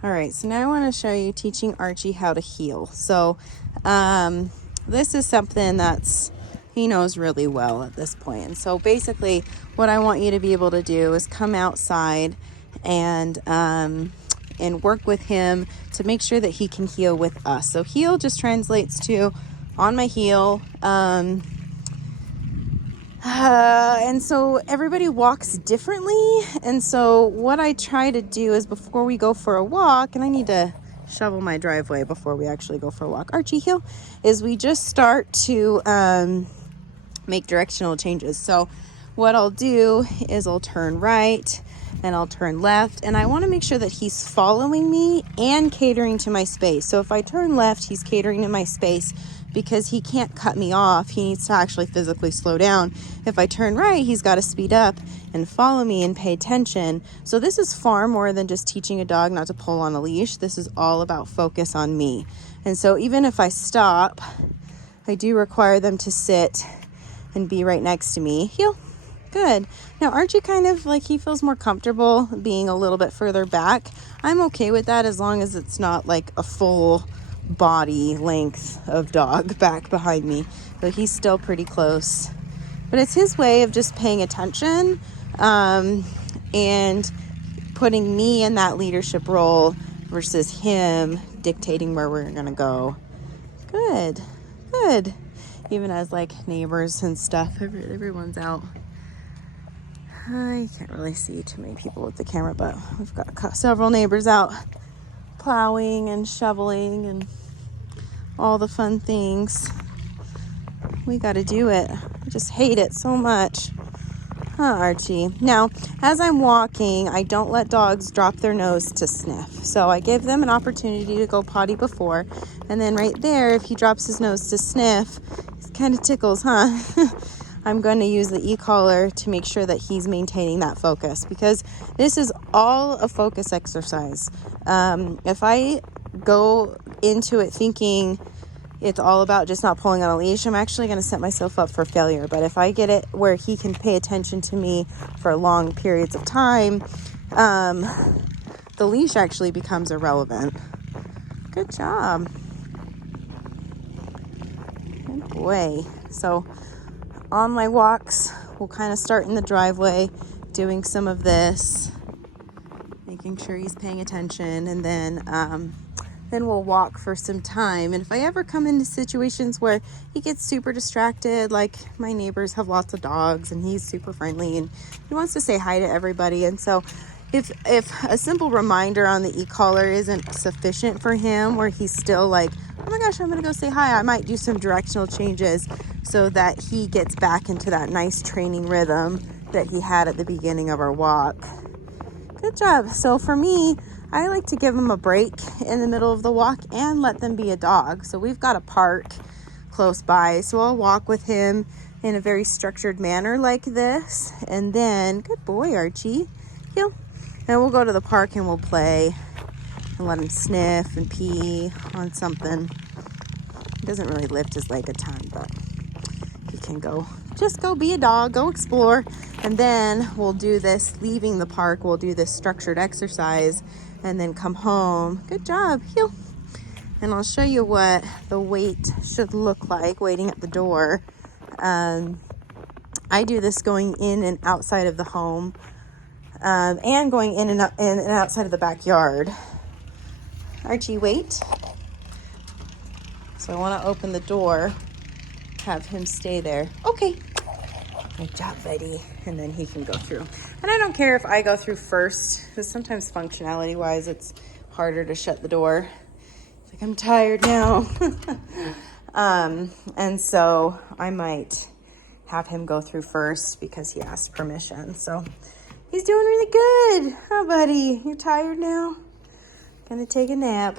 All right, so now I want to show you teaching Archie how to heel. So this is something he knows really well at this point. And so basically what I want you to be able to do is come outside and work with him to make sure that he can heel with us. So heel just translates to on my heel. And so everybody walks differently. And so what I try to do is before we go for a walk, and I need to shovel my driveway before we actually go for a walk, Archie heel, is we just start to make directional changes. So what I'll do is I'll turn right and I'll turn left, and I want to make sure that he's following me and catering to my space. So if I turn left, he's catering to my space because he can't cut me off. He needs to actually physically slow down. If I turn right, he's got to speed up and follow me and pay attention. So this is far more than just teaching a dog not to pull on a leash. This is all about focus on me. And so even if I stop, I do require them to sit and be right next to me. Heel. Good. Now Archie kind of he feels more comfortable being a little bit further back. I'm okay with that as long as it's not like a full body length of dog back behind me. But he's still pretty close. But it's his way of just paying attention and putting me in that leadership role versus him dictating where we're going to go. Good. Good. Even as neighbors and stuff, everyone's out. I can't really see too many people with the camera, but we've got several neighbors out plowing and shoveling and all the fun things. We got to do it. I just hate it so much. Huh, Archie? Now, as I'm walking, I don't let dogs drop their nose to sniff. So I give them an opportunity to go potty before. And then right there, if he drops his nose to sniff, it kind of tickles, huh? I'm going to use the e-collar to make sure that he's maintaining that focus, because this is all a focus exercise. If I go into it thinking it's all about just not pulling on a leash, I'm actually going to set myself up for failure. But if I get it where he can pay attention to me for long periods of time, the leash actually becomes irrelevant. Good job. Good boy. So on my walks, we'll kind of start in the driveway, doing some of this, making sure he's paying attention, and then we'll walk for some time. And if I ever come into situations where he gets super distracted, like my neighbors have lots of dogs and he's super friendly and he wants to say hi to everybody, and so if a simple reminder on the e-collar isn't sufficient for him, where he's still oh my gosh, I'm gonna go say hi, I might do some directional changes so that he gets back into that nice training rhythm that he had at the beginning of our walk. Good job. So for me, I like to give them a break in the middle of the walk and let them be a dog. So we've got a park close by, so I'll walk with him in a very structured manner like this, and then good boy, Archie, heel. And we'll go to the park and we'll play and let him sniff and pee on something. He doesn't really lift his leg a ton, but he can go be a dog, go explore. And then we'll do this, leaving the park, we'll do this structured exercise and then come home. Good job, heel. And I'll show you what the wait should look like waiting at the door. I do this going in and outside of the home, and going in and outside of the backyard. Archie, wait. So I want to open the door, have him stay there. Okay. Good job, buddy. And then he can go through. And I don't care if I go through first, because sometimes functionality-wise, it's harder to shut the door. It's like, I'm tired now. And so I might have him go through first because he asked permission. So he's doing really good. Huh, buddy? You're tired now? Gonna take a nap.